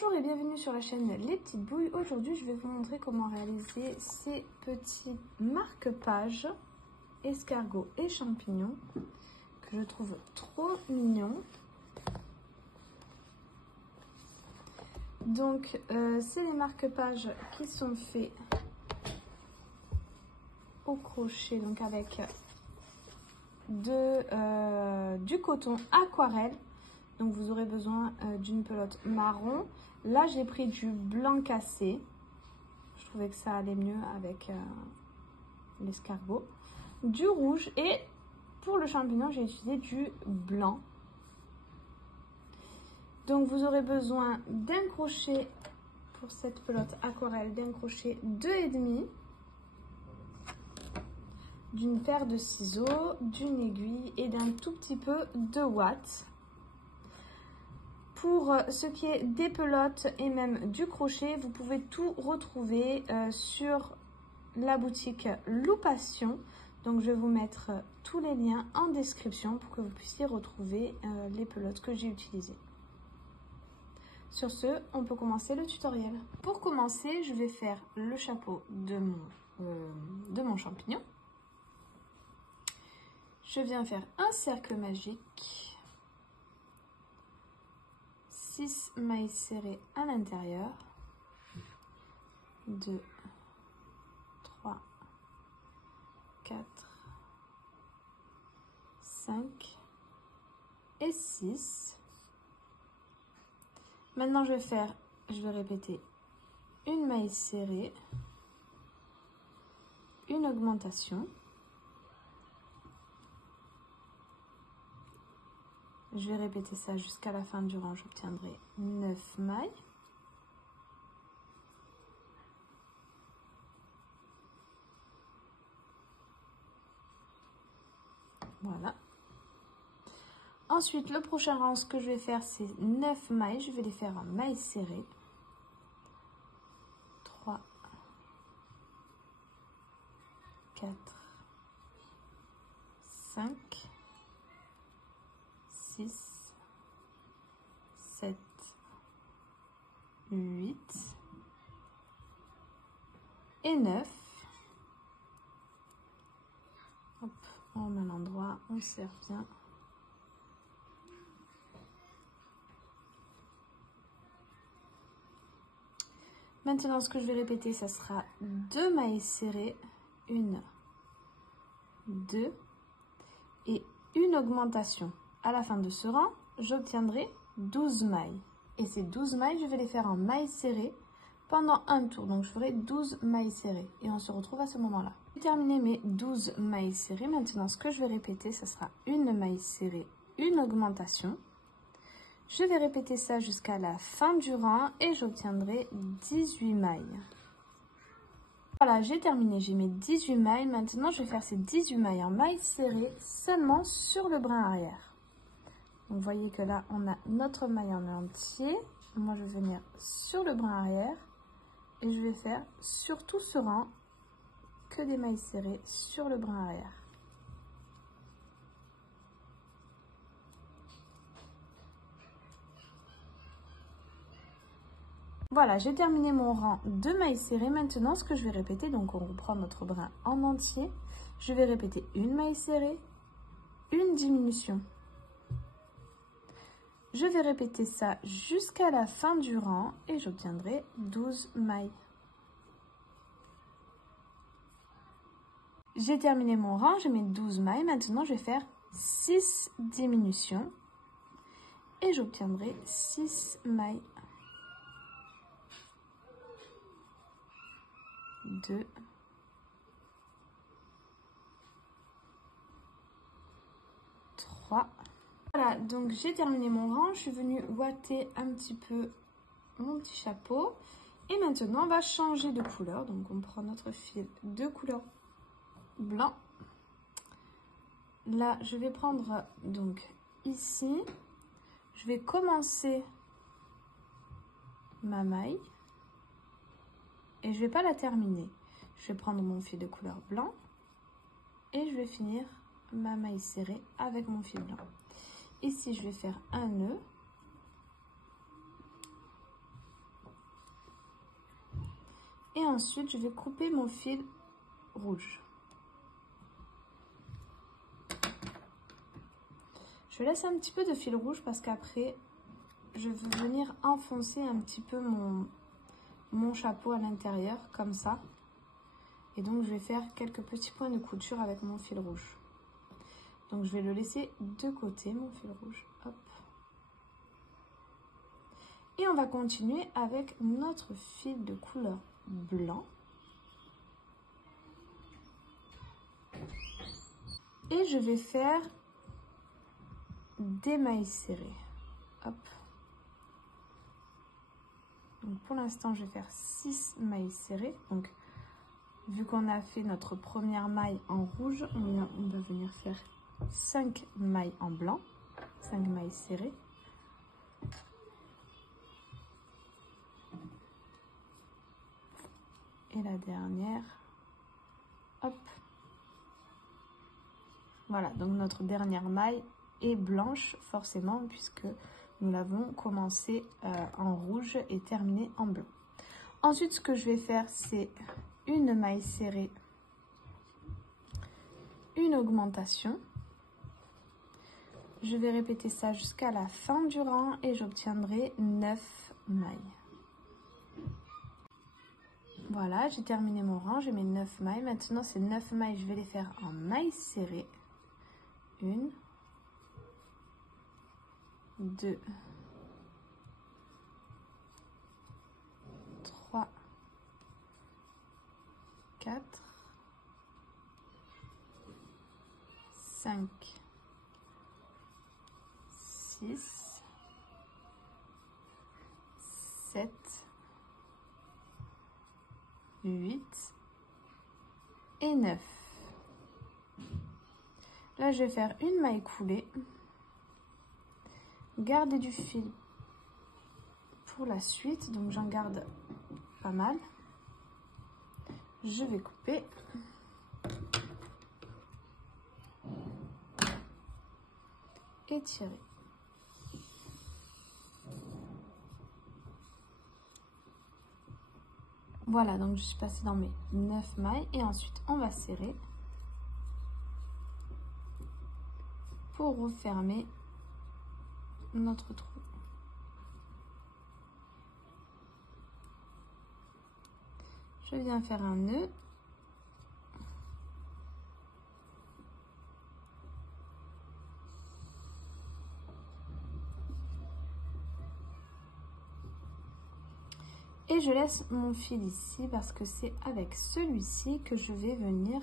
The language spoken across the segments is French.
Bonjour et bienvenue sur la chaîne Les Petites Bouilles. Aujourd'hui, je vais vous montrer comment réaliser ces petits marque-pages escargots et champignons que je trouve trop mignons. Donc, c'est les marque-pages qui sont faits au crochet, donc avec du coton aquarelle. Donc vous aurez besoin d'une pelote marron. Là j'ai pris du blanc cassé. Je trouvais que ça allait mieux avec l'escargot. Du rouge et pour le champignon j'ai utilisé du blanc. Donc vous aurez besoin d'un crochet pour cette pelote aquarelle, d'un crochet 2,5, d'une paire de ciseaux, d'une aiguille et d'un tout petit peu de ouate. Pour ce qui est des pelotes et même du crochet, vous pouvez tout retrouver sur la boutique Loupation. Donc je vais vous mettre tous les liens en description pour que vous puissiez retrouver les pelotes que j'ai utilisées. Sur ce, on peut commencer le tutoriel. Pour commencer, je vais faire le chapeau de mon champignon. Je viens faire un cercle magique. 6 mailles serrées à l'intérieur, 2, 3, 4, 5 et 6. Maintenant je vais répéter une maille serrée, une augmentation. Je vais répéter ça jusqu'à la fin du rang, j'obtiendrai 9 mailles. Voilà. Ensuite, le prochain rang, ce que je vais faire, c'est 9 mailles. Je vais les faire en mailles serrées. 3, 4, 5, 6, 7, 8 et 9. Hop, on remet l'endroit, on serre bien. Maintenant, ce que je vais répéter, ça sera 2 mailles serrées, 1, 2 et une augmentation. À la fin de ce rang, j'obtiendrai 12 mailles. Et ces 12 mailles, je vais les faire en mailles serrées pendant un tour. Donc, je ferai 12 mailles serrées. Et on se retrouve à ce moment-là. J'ai terminé mes 12 mailles serrées. Maintenant, ce que je vais répéter, ça sera une maille serrée, une augmentation. Je vais répéter ça jusqu'à la fin du rang et j'obtiendrai 18 mailles. Voilà, j'ai terminé, j'ai mes 18 mailles. Maintenant, je vais faire ces 18 mailles en mailles serrées seulement sur le brin arrière. Donc, vous voyez que là, on a notre maille en entier. Moi, je vais venir sur le brin arrière et je vais faire sur tout ce rang que des mailles serrées sur le brin arrière. Voilà, j'ai terminé mon rang de mailles serrées. Maintenant, ce que je vais répéter, donc on reprend notre brin en entier. Je vais répéter une maille serrée, une diminution. Je vais répéter ça jusqu'à la fin du rang et j'obtiendrai 12 mailles. J'ai terminé mon rang, j'ai mes 12 mailles. Maintenant, je vais faire 6 diminutions et j'obtiendrai 6 mailles. 2, 3. Voilà, donc j'ai terminé mon rang. Je suis venue ouater un petit peu mon petit chapeau. Et maintenant, on va changer de couleur. Donc, on prend notre fil de couleur blanc. Là, je vais prendre, donc, ici, je vais commencer ma maille. Et je vais pas la terminer. Je vais prendre mon fil de couleur blanc. Et je vais finir ma maille serrée avec mon fil blanc. Ici, je vais faire un nœud. Et ensuite, je vais couper mon fil rouge. Je laisse un petit peu de fil rouge parce qu'après, je vais venir enfoncer un petit peu mon chapeau à l'intérieur, comme ça. Et donc, je vais faire quelques petits points de couture avec mon fil rouge. Donc, je vais le laisser de côté, mon fil rouge. Hop. Et on va continuer avec notre fil de couleur blanc. Et je vais faire des mailles serrées. Hop. Donc pour l'instant, je vais faire 6 mailles serrées. Donc, vu qu'on a fait notre première maille en rouge, on va venir faire 5 mailles en blanc. 5 mailles serrées. Et la dernière, hop. Voilà, donc notre dernière maille est blanche forcément puisque nous l'avons commencé en rouge et terminé en blanc. Ensuite, ce que je vais faire, c'est une maille serrée, une augmentation. Je vais répéter ça jusqu'à la fin du rang et j'obtiendrai 9 mailles. Voilà, j'ai terminé mon rang, j'ai mes 9 mailles. Maintenant, ces 9 mailles, je vais les faire en mailles serrées. 1, 2, 3, 4, 5, 6, 7, 8 et 9. Là, je vais faire une maille coulée, garder du fil pour la suite, donc j'en garde pas mal. Je vais couper. Et tirer. Voilà, donc je suis passée dans mes 9 mailles et ensuite on va serrer pour refermer notre trou. Je viens faire un nœud. Et je laisse mon fil ici parce que c'est avec celui-ci que je vais venir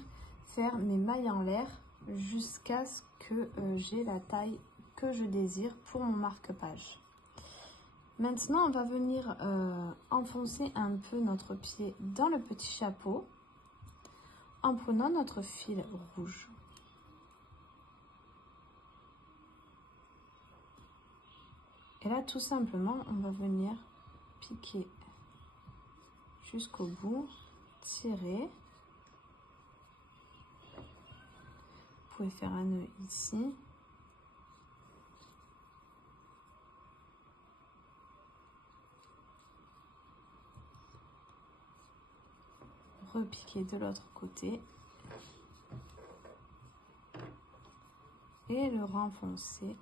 faire mes mailles en l'air jusqu'à ce que j'ai la taille que je désire pour mon marque-page. Maintenant, on va venir enfoncer un peu notre pied dans le petit chapeau en prenant notre fil rouge. Et là, tout simplement, on va venir piquer jusqu'au bout, tirer. Vous pouvez faire un nœud ici. Repiquer de l'autre côté. Et le renfoncer.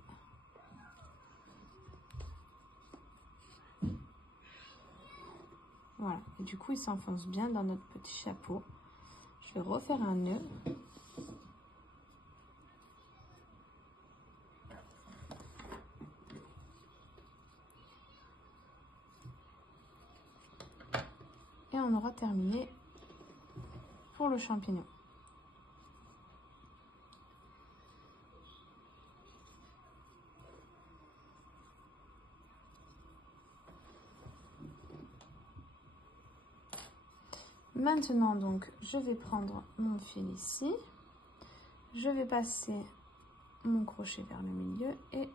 Voilà, et du coup il s'enfonce bien dans notre petit chapeau. Je vais refaire un nœud. Et on aura terminé pour le champignon. Maintenant, donc, je vais prendre mon fil ici. Je vais passer mon crochet vers le milieu et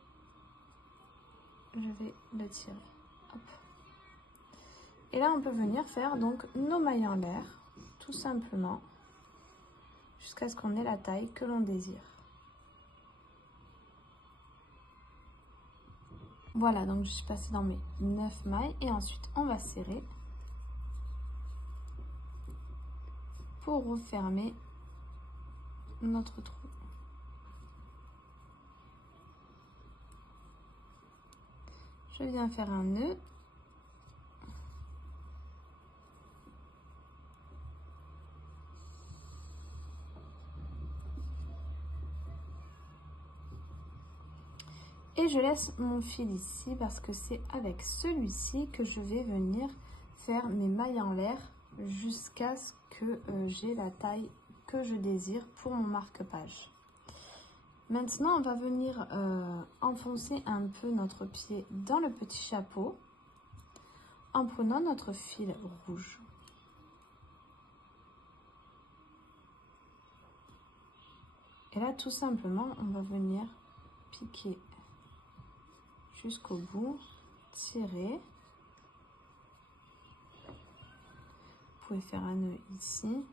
je vais le tirer. Hop. Et là, on peut venir faire donc nos mailles en l'air, tout simplement, jusqu'à ce qu'on ait la taille que l'on désire. Voilà, donc je suis passée dans mes 9 mailles et ensuite on va serrer. pour refermer notre trou. Je viens faire un nœud. Et je laisse mon fil ici parce que c'est avec celui-ci que je vais venir faire mes mailles en l'air jusqu'à ce que j'ai la taille que je désire pour mon marque-page. Maintenant, on va venir enfoncer un peu notre pied dans le petit chapeau en prenant notre fil rouge. Et là, tout simplement, on va venir piquer jusqu'au bout, tirer. Vous pouvez faire un nœud ici.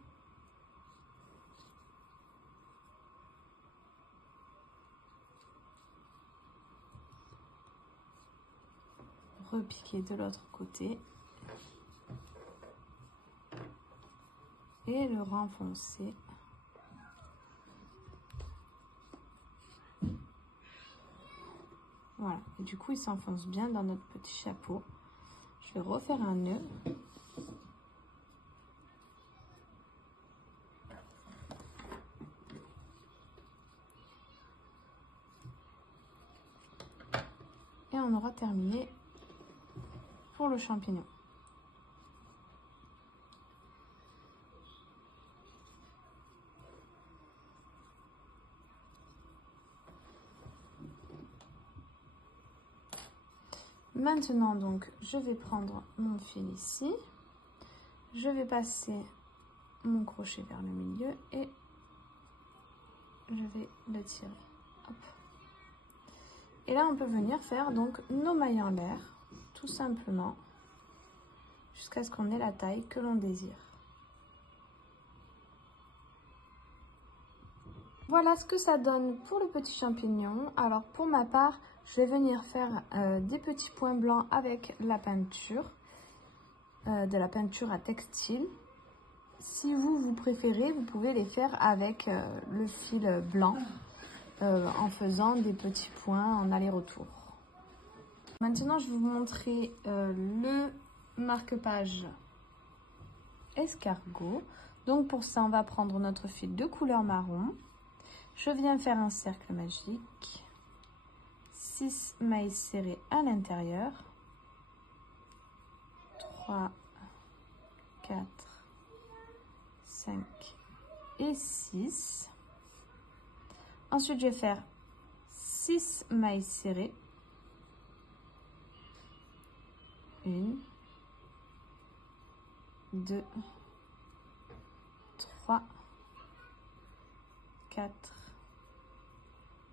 Repiquer de l'autre côté. Et le renfoncer. Voilà, et du coup il s'enfonce bien dans notre petit chapeau. Je vais refaire un nœud. Et on aura terminé pour le champignon. Maintenant, donc, je vais prendre mon fil ici. Je vais passer mon crochet vers le milieu et je vais le tirer. Hop. Et là, on peut venir faire donc nos mailles en l'air, tout simplement, jusqu'à ce qu'on ait la taille que l'on désire. Voilà ce que ça donne pour le petit champignon. Alors pour ma part, je vais venir faire des petits points blancs avec la peinture, de la peinture à textile. Si vous préférez, vous pouvez les faire avec le fil blanc en faisant des petits points en aller-retour. Maintenant, je vais vous montrer le marque-page escargot. Donc pour ça, on va prendre notre fil de couleur marron. Je viens faire un cercle magique, 6 mailles serrées à l'intérieur, 3, 4, 5 et 6. Ensuite, je vais faire 6 mailles serrées, 1, 2, 3, 4,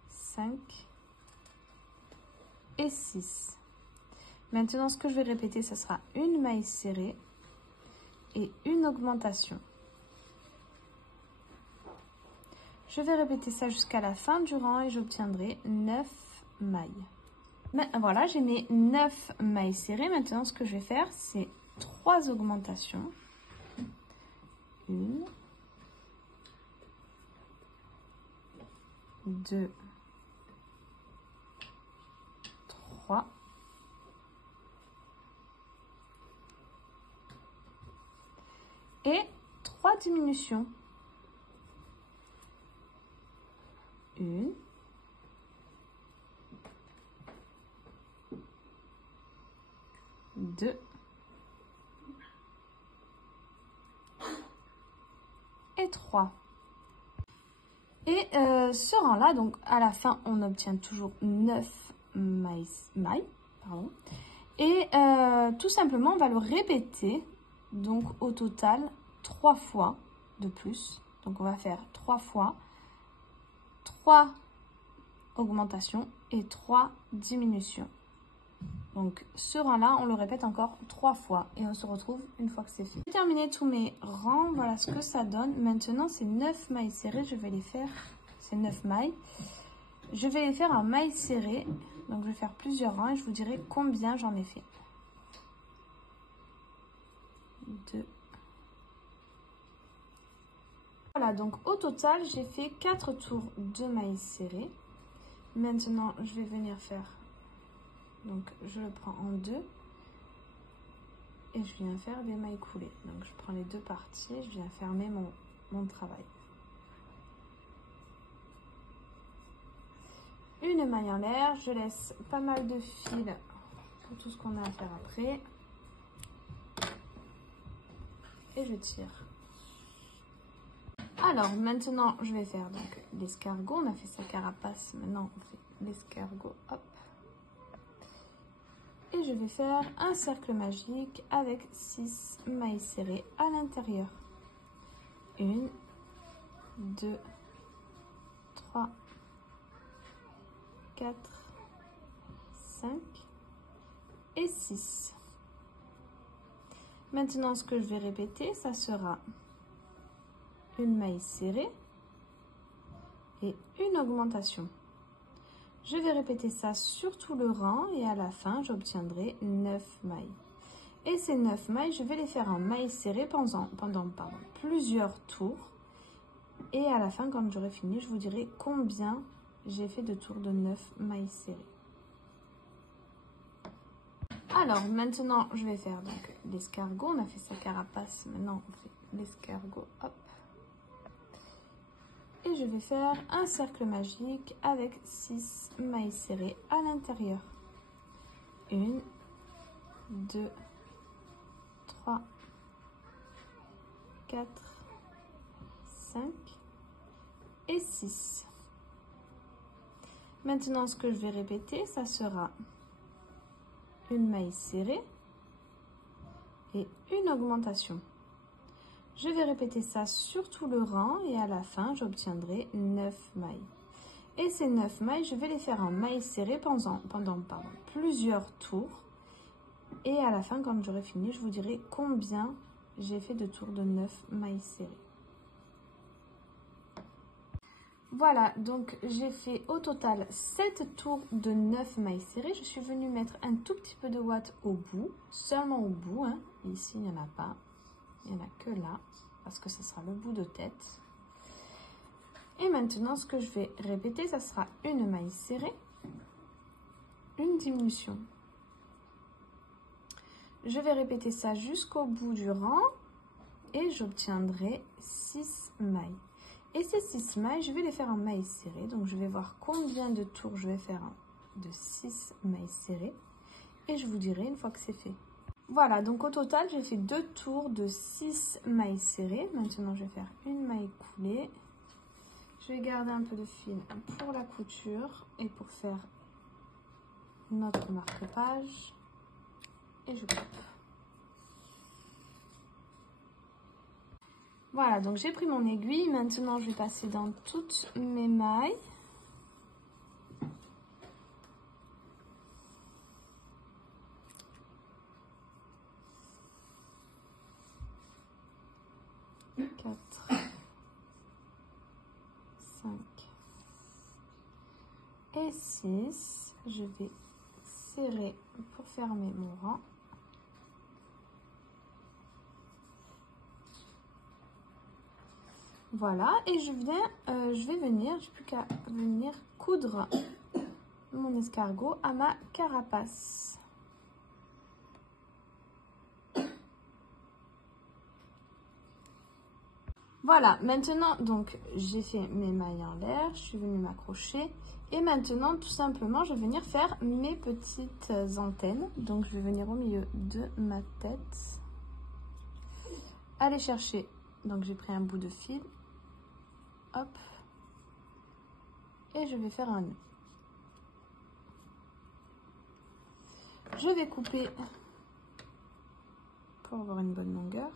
5 et 6. Maintenant, ce que je vais répéter, ce sera une maille serrée et une augmentation. Je vais répéter ça jusqu'à la fin du rang et j'obtiendrai 9 mailles. Mais voilà, j'ai mes 9 mailles serrées. Maintenant, ce que je vais faire, c'est 3 augmentations. 1, 2, 3 et 3 diminutions. 1, 2 et 3. Et ce rang-là, donc à la fin, on obtient toujours 9 mailles, pardon. Et tout simplement, on va le répéter, donc au total, 3 fois de plus. Donc on va faire 3 fois, 3 augmentations et 3 diminutions. Donc ce rang-là, on le répète encore 3 fois et on se retrouve une fois que c'est fait. J'ai terminé tous mes rangs, voilà ce que ça donne. Maintenant, ces 9 mailles serrées, je vais les faire, ces 9 mailles, je vais les faire en mailles serrées. Donc je vais faire plusieurs rangs et je vous dirai combien j'en ai fait. 2, Voilà, donc au total, j'ai fait 4 tours de mailles serrées. Maintenant, je vais venir faire, donc je le prends en deux et je viens faire des mailles coulées. Donc je prends les deux parties, je viens fermer mon travail. Une maille en l'air, je laisse pas mal de fil pour tout ce qu'on a à faire après. Et je tire. Alors maintenant je vais faire donc l'escargot. On a fait sa carapace, maintenant on fait l'escargot. Hop. Et je vais faire un cercle magique avec 6 mailles serrées à l'intérieur. 1, 2, 3, 4, 5 et 6. Maintenant, ce que je vais répéter, ça sera une maille serrée et une augmentation. Je vais répéter ça sur tout le rang et à la fin, j'obtiendrai 9 mailles. Et ces 9 mailles, je vais les faire en mailles serrées pendant plusieurs tours. Et à la fin, quand j'aurai fini, je vous dirai combien j'ai fait de tours de 9 mailles serrées. Alors, maintenant, je vais faire donc l'escargot. On a fait sa carapace, maintenant on fait l'escargot. Hop. Et je vais faire un cercle magique avec 6 mailles serrées à l'intérieur. 1, 2, 3, 4, 5 et 6. Maintenant, ce que je vais répéter, ça sera une maille serrée et une augmentation. Je vais répéter ça sur tout le rang et à la fin, j'obtiendrai 9 mailles. Et ces 9 mailles, je vais les faire en mailles serrées pendant plusieurs tours. Et à la fin, quand j'aurai fini, je vous dirai combien j'ai fait de tours de 9 mailles serrées. Voilà, donc j'ai fait au total 7 tours de 9 mailles serrées. Je suis venue mettre un tout petit peu de ouate au bout, seulement au bout. Hein. Ici, il n'y en a pas. Il n'y en a que là, parce que ce sera le bout de tête. Et maintenant, ce que je vais répéter, ça sera une maille serrée, une diminution. Je vais répéter ça jusqu'au bout du rang et j'obtiendrai 6 mailles. Et ces 6 mailles, je vais les faire en mailles serrées. Donc, je vais voir combien de tours je vais faire de 6 mailles serrées. Et je vous dirai une fois que c'est fait. Voilà, donc au total, j'ai fait 2 tours de 6 mailles serrées. Maintenant, je vais faire une maille coulée. Je vais garder un peu de fil pour la couture et pour faire notre marque-page. Et je coupe. Voilà, donc j'ai pris mon aiguille. Maintenant, je vais passer dans toutes mes mailles. Et 6, je vais serrer pour fermer mon rang. Voilà, et je vais venir, j'ai plus qu'à venir coudre mon escargot à ma carapace. Voilà, maintenant, donc, j'ai fait mes mailles en l'air, je suis venue m'accrocher. Et maintenant, tout simplement, je vais venir faire mes petites antennes. Donc, je vais venir au milieu de ma tête. Aller chercher, donc j'ai pris un bout de fil. Hop. Et je vais faire un nœud. Je vais couper pour avoir une bonne longueur.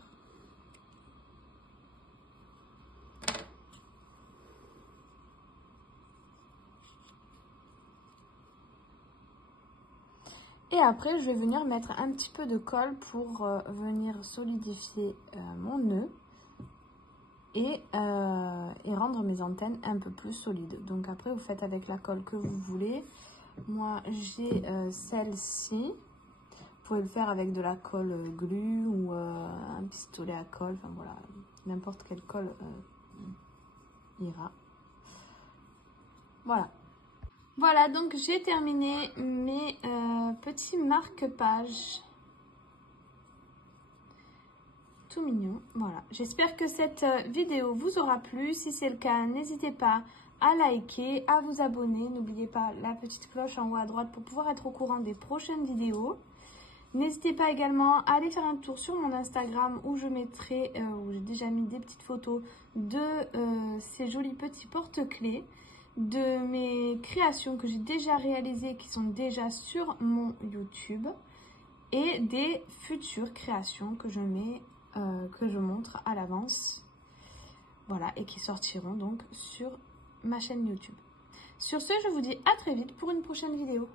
Et après, je vais venir mettre un petit peu de colle pour venir solidifier mon nœud et rendre mes antennes un peu plus solides. Donc après, vous faites avec la colle que vous voulez. Moi, j'ai celle-ci. Vous pouvez le faire avec de la colle glue ou un pistolet à colle. Enfin voilà, n'importe quelle colle ira. Voilà. Voilà, donc j'ai terminé mes petits marque-pages. Tout mignon. Voilà. J'espère que cette vidéo vous aura plu. Si c'est le cas, n'hésitez pas à liker, à vous abonner. N'oubliez pas la petite cloche en haut à droite pour pouvoir être au courant des prochaines vidéos. N'hésitez pas également à aller faire un tour sur mon Instagram où je mettrai, où j'ai déjà mis des petites photos de ces jolis petits porte-clés, de mes créations que j'ai déjà réalisées qui sont déjà sur mon YouTube et des futures créations que je mets, que je montre à l'avance. Voilà, et qui sortiront donc sur ma chaîne YouTube. Sur ce, je vous dis à très vite pour une prochaine vidéo.